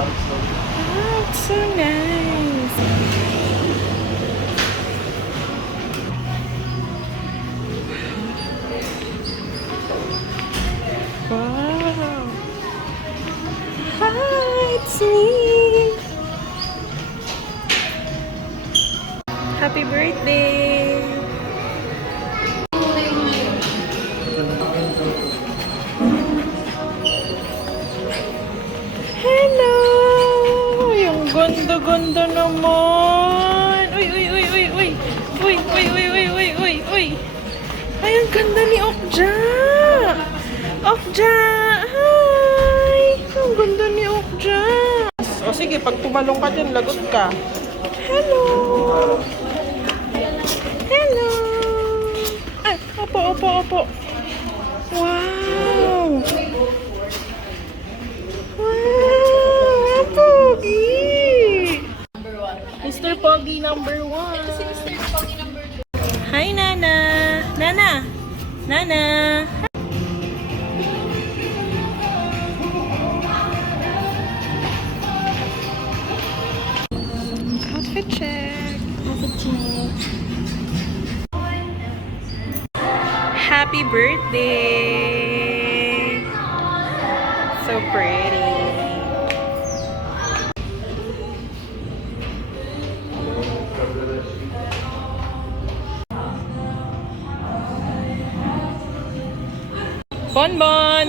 Oh, it's so nice. Wow. Hi, it's me. Happy birthday. Hello! Yung ganda-ganda naman! Uy, uy, uy, uy, uy! Uy, uy, uy, uy, uy, uy, uy! Ay, ang ganda ni Okja! Okja! Hi! Ang ganda ni Okja! O sige, pag tumalong ka din, lagot ka. Hello! Hello! Ay, opo, opo, opo! Wow! Wow! Ang pogi! Mr. Pogi number 1. Ito si Mr. Pogi number 2. Hi, Nana! Nana! Nana! Outfit check! Outfit check! Happy birthday! So pretty! Bonbon!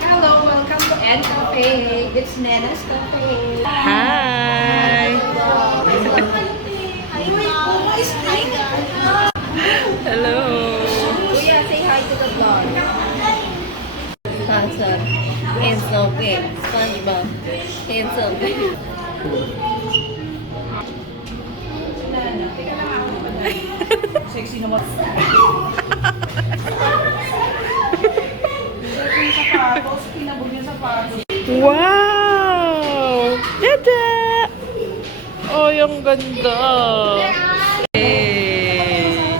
Hello, welcome to N Cafe. It's Nena's Cafe. Hi! Hi guys. Hello! Kuya, say hi to the vlog. Handsome, handsome, SpongeBob, handsome. Sexy naman. Wow! Dada! Oh, yung ganda! Hey!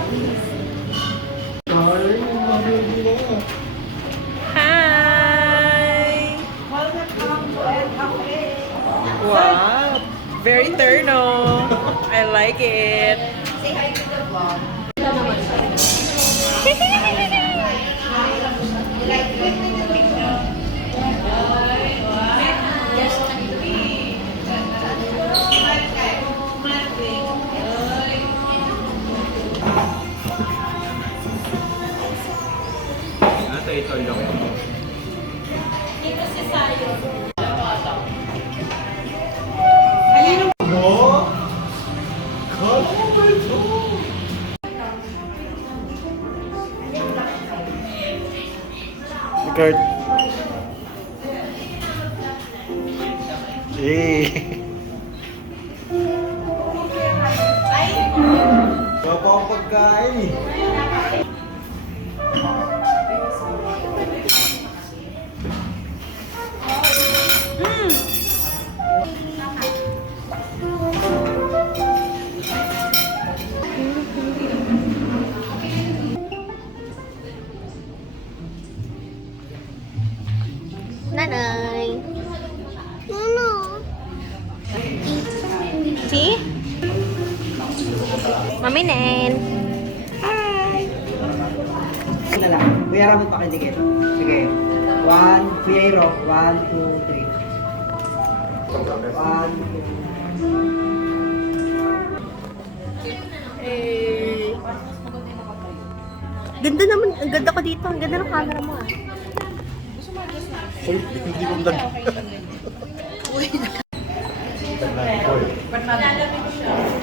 Hi! Wow! Very turno! I like it! Say hi to the vlog. Record. Hey. Wapa ang pagkain. Nanay. Nuno. See? Mami Nen. Hi! Na lang. Kuya Ramon pakidikit. Sige. 1, Kuya Iro. 1, 2, 3. 1, 2. Hey! Ganda naman. Ang ganda ko dito. Ang ganda ng camera mo. Uy, hindi ko vlog.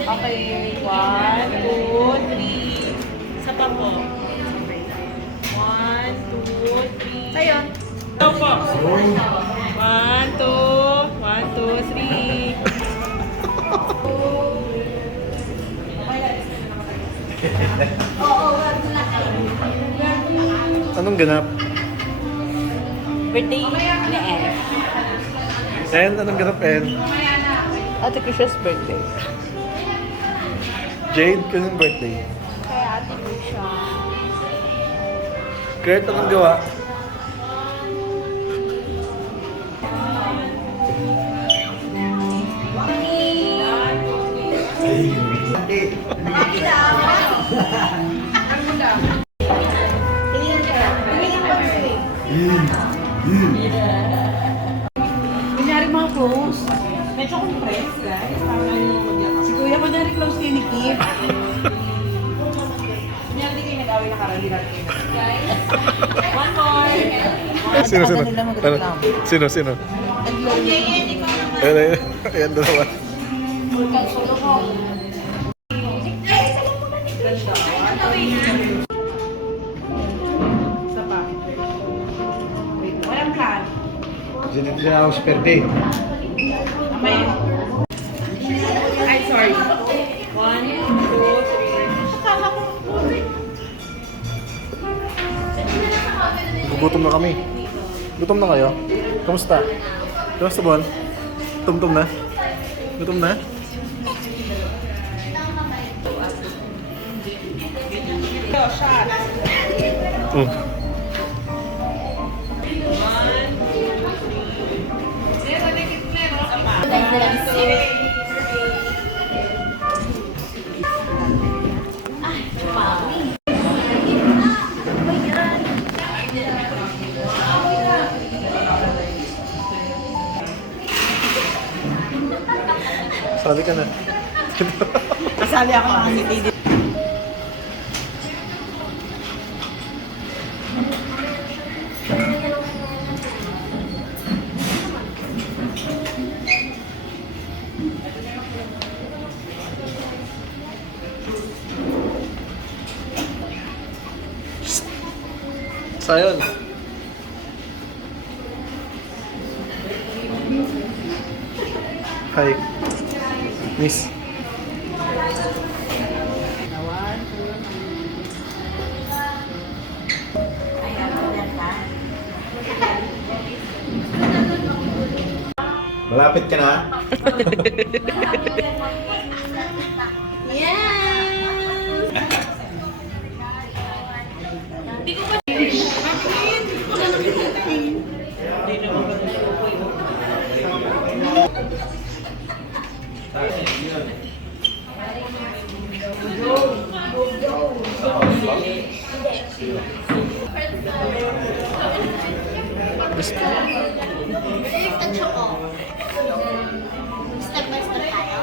Okay, 1, 2, 3. Sa pa po. 1, 2, 3. Ayun. Ito po. 1, 2, 3. Anong ganap? Birthday ni F. En, anong ganap, En? Ate Krisha's birthday. Jade, kanong birthday? Kaya Ate Lucia. Kurt, anong gawa? Kunyari mga close. Medyo compress, guys. Si Kuya pa na close kay ni Kim. Kunyari kayo nag-away na karali natin. Guys, one more. Sino? Sino? Ayan, dalawa. Isa pa. Wait, walang plan. Sinip siya ako si Perde. Amay. Ay, sorry. 1, 2, 3. Gutom na kami. Gutom na kayo? Kamusta? Kamusta, Bon? Tum-tum na? Gutom na? Shot. Oh. Sabi ka na. Kasali ako ng ngiti dito. Sayon. Hi. Miss. Malapit ka na? Step by step tayo.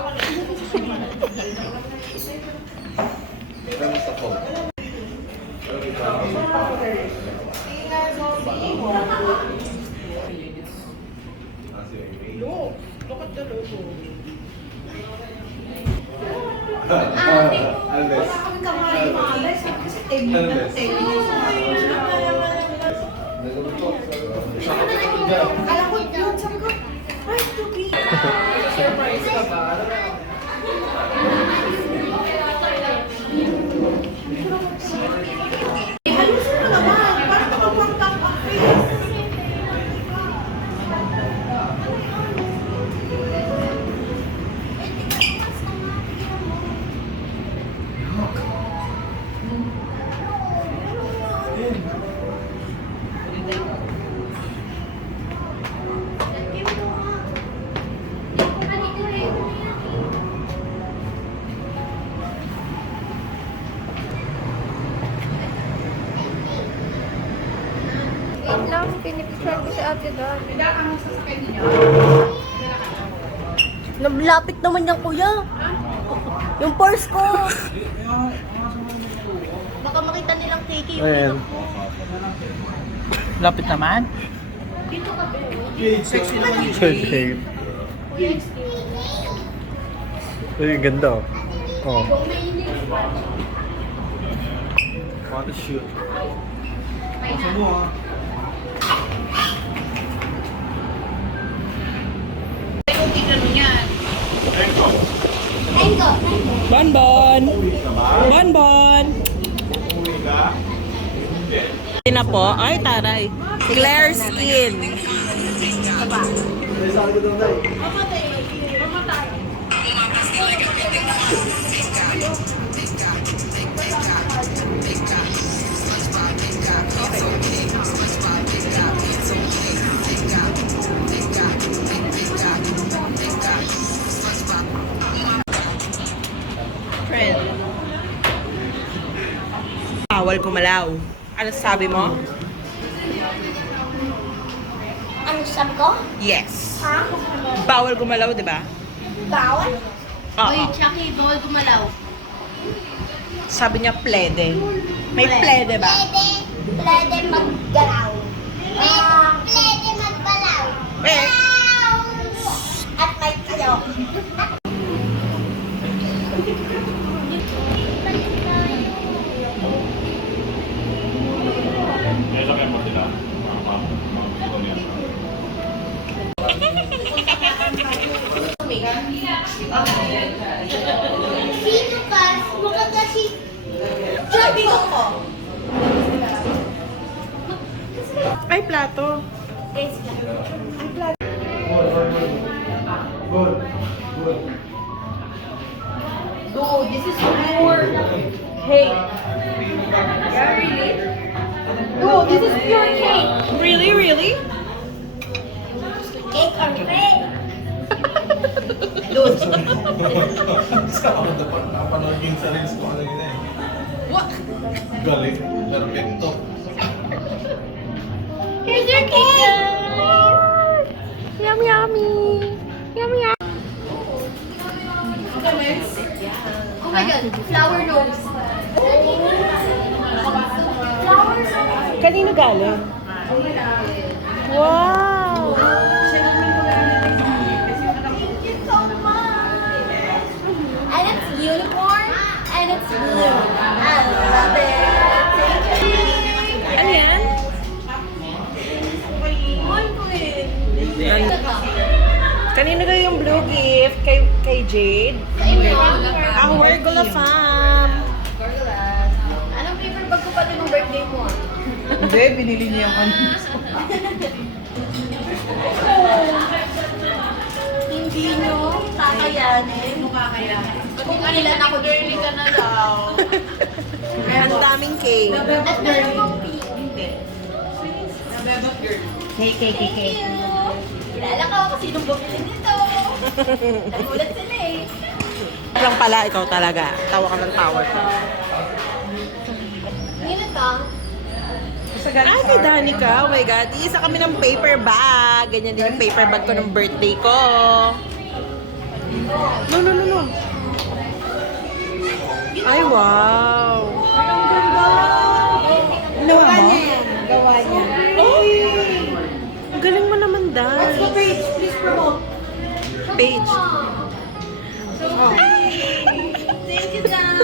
Surprise ka ba? Wait lang, pinipicture ko si ate doon. Nablapit naman yan, kuya. Yung purse ko. Baka makita nilang cake yung Ayan. Lapit naman. Okay. Ay, ganda oh. Oh. What a shoot. Asa mo ah. Bonbon! Bonbon! Ito na po. Ay, taray. Clear skin. bawal gumalaw. Ano sabi mo? Ano sabi ko? Yes. Ha? Bawal gumalaw, di ba? Bawal? Oo. Chucky, bawal gumalaw. Sabi niya plede. May plede ba? Pwede maggalaw. Pwede magbalaw. Eh. At may kayo. Sino ka? Mukha kasi... Sabi ko ko. Ay, plato. Dude, this is pure cake. Yeah, really? Dude, this is pure cake. Really, really? Cake or cake? Sa ako dapat napanood yung sa reels ko ano yun eh. What? Galing. Perfecto. Here's your cake. Yum, yummy. Yum, yum. Oh my God, flower nose. Flower nose. Kanino galing? Wow! Thank you so much. And it's unicorn and it's blue. I love it. Thank you. Ano yan? Mahal ko eh. Kanino kayo yung blue gift? Kay Jade? Our Gulafam. Anong paper bag ko pati ng birthday mo? Hindi, binili niya yung ano. Hindi nyo kakayanin. Kung ilan ako girly ka na daw. Ang daming cake. At meron pong pink. Cake. Kilala ko kasi nung bumili nito. Nagulat sila eh. Lang pala, ikaw talaga. Tawa ka ng tawa. Nino to? Ay, kay Danica. Oh my God. Isa kami ng paper bag. Ganyan din yung paper bag ko ng birthday ko. No. Ay, wow. Ang ganda! Gawa niya yan. Gawa niya. Ay! Ang galing mo naman, Dan. What's the page? Please promote. Page. Thank you, Dan.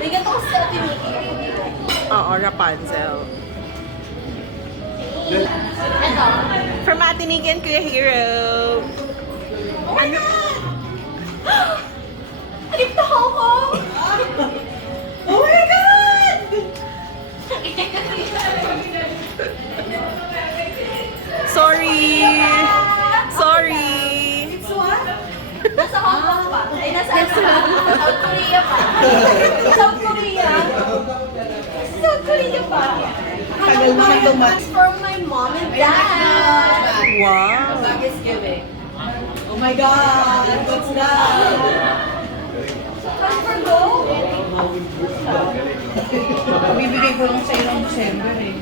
Bigyan ko sa Tiniki. Oo, Rapunzel. Ito. From Ate Nikki and Kuya Hero. Oh my God! Alip na ako! Oh my God! Sorry! Sorry! It's what? Nasa Hong Kong pa. Ay, nasa South Korea pa. South Korea. South Korea pa. Tagal naman dumating. It's for my mom and dad. Wow! Thanksgiving. Oh my God! What's that? For gold. Bibigay ko lang sa iyo ng December eh.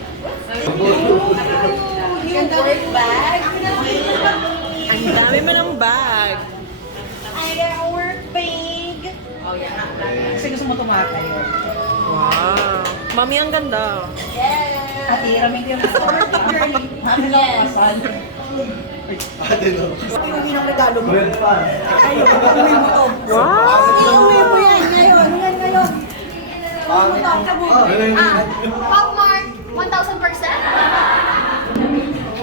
New work bag. Ang dami mo ng bag. I got a work bag. Kasi gusto mo tumakay. Wow! Mami, ang ganda. Yes. Ate, ramin ko yung girly. Ano lang Yes. kasan? Ate no. Uwi ng regalo mo. Well pa. Ayun, uwi mo to. Wow! Uwi mo yan ngayon. Yan ngayon. Uwi mo to. Kabuhay. Pop-Mart, 1,000%.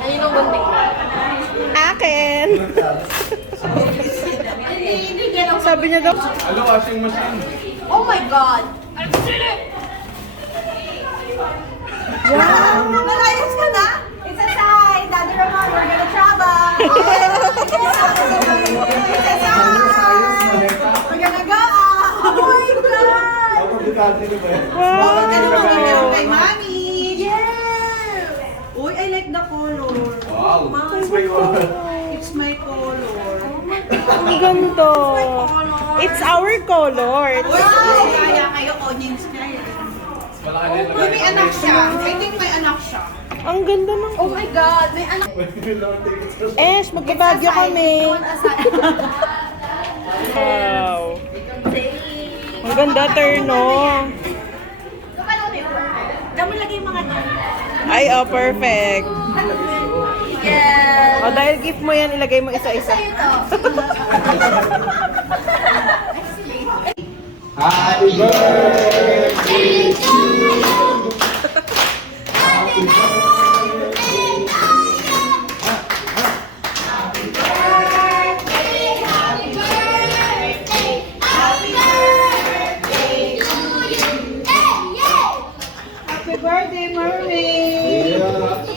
Ayun ang bunting. Akin! Hindi yan ang Sabi niya daw, Ano, washing machine? Oh my God! I'm silly! Wow! Malayas ka na? It's a sign. Daddy Ramon, we're gonna travel. It's a sign. We're gonna go out. Oh my God! Ako dikati na ba yan? Wow! Ano mo ganyan kay Mami? Yes! Uy, I like the color. Wow. Mami, it's my color. ang ganda. It's our color. Uy, kaya kayo onions niya. May anak siya. I think may anak siya. Ang ganda ng... Oh my God, may anak. Esh, magkabagyo kami. Wow. Ang ganda, Terno. Diyan mo lagay yung mga to. Ay, oh, perfect. Yes. O, dahil gift mo yan, ilagay mo isa-isa. Sa'yo to. Happy birthday to you. Happy birthday to you. Happy birthday, happy birthday, happy birthday to you. Hey, yay! Happy birthday, Mermaid! Yeah.